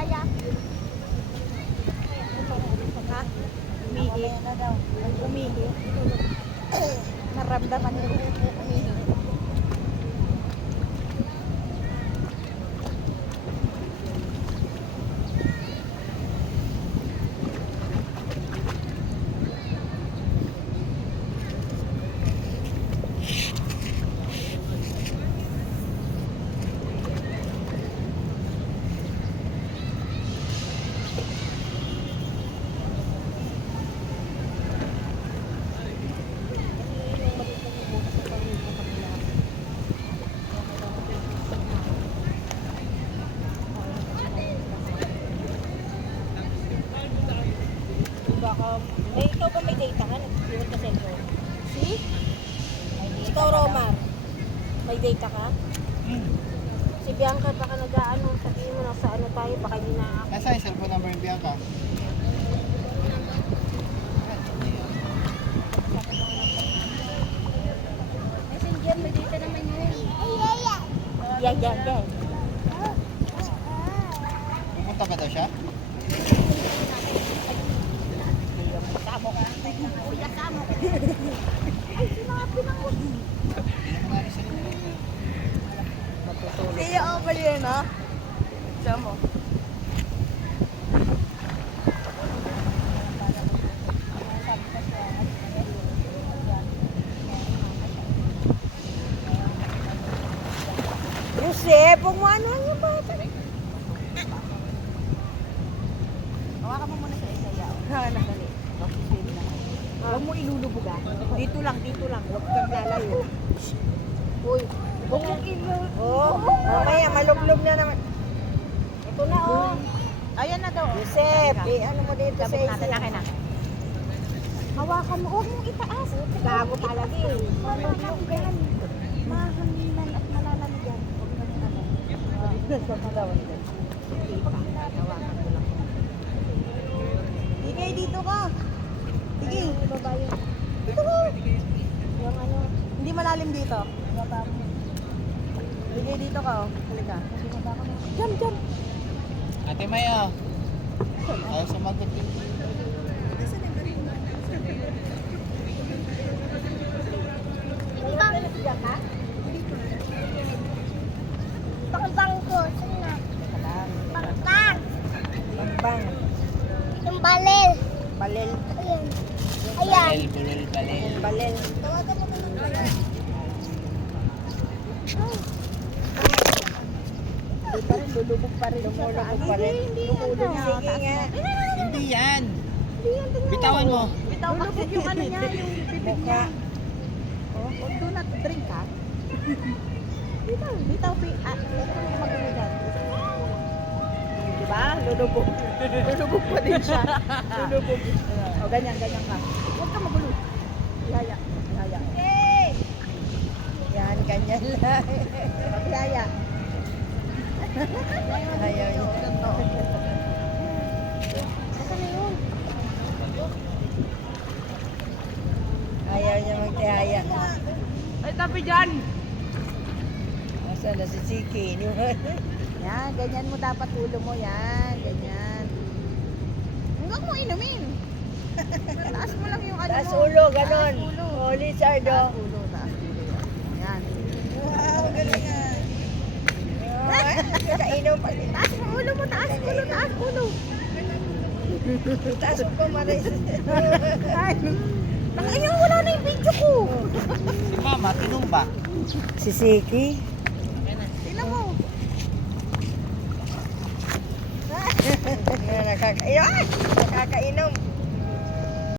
Yaya. Ha? Umihi. Umihi. Naramdaman ko. Umihi. Ikaw ba may data ka? Nag-iwan ka cellphone? Si? Ikaw, Romar. May data ka? Si Bianca, baka nag-ano, sabihin mo na sa ano tayo, baka hindi na ako. Nasa yung cellphone number ni Bianca? Messenger, may data naman yun. Yeah. Pupunta ba daw siya? Ay, sinabi na ko. Kaya ako ba yun, ha? Siya mo. Joseph, huwag mo ano yung bata. Hawakan mo muna sa Isaya. Nakadali. Huwag mo ilulubog ah. Dito lang. Huwag kang lalayo. Uy, huwag mong ilulubog. Oo, mamaya malublob na naman. Ito na oh. Ayan na daw. Joseph, ano mo dito sa Isaya? Hawakan mo. Huwag mong itaas. Gago talaga eh. Malulog yan. Mahanginan at malalamig yan. Huwag mo nang ano. Hawakan ko lang. Sige, dito ka. Sige. Dito ko. Yung ano. Hindi malalim dito. Sige, dito ka. Halika. Jump. Ate Maya. Ayaw sumagot din. Bang ko. Bang. Yung balel. Balel. Ayan. Balel. Tawagan mo naman balel. Lulubog pa rin. Hindi sige nga. Hindi yan. Bitawan mo. Lulubog yung ano niya, yung bibig niya. Oh, do not drink ha. Bitaw. Magano dyan. Diba? Lulubog. Lulubog pa din siya. Lulubog. O, ganyan ka. Huwag ka magulo. Yaya. Okay! Yan, ganyan lang. Yaya. Ayaw yun. Asa na yun? Ayaw niya magtihaya. Ay, tapi dyan! Asa na si Siki? Yan, ganyan mo dapat ulo mo. Yan, ganyan. Huwag mo inumin. Taas mo lang yung ano Taas mo. ulo, ganon. Taas ulo. O, Lizardo. Taas ulo. Yan. Wow, galing nga. Kakainom pa din. Taas mo ulo mo. Taas ulo. Taas mo pa, Maris. Nakaiyaw, wala na yung video ko. Si Mama, tinumba. Si Siki. Tingnan mo. Nakakainom.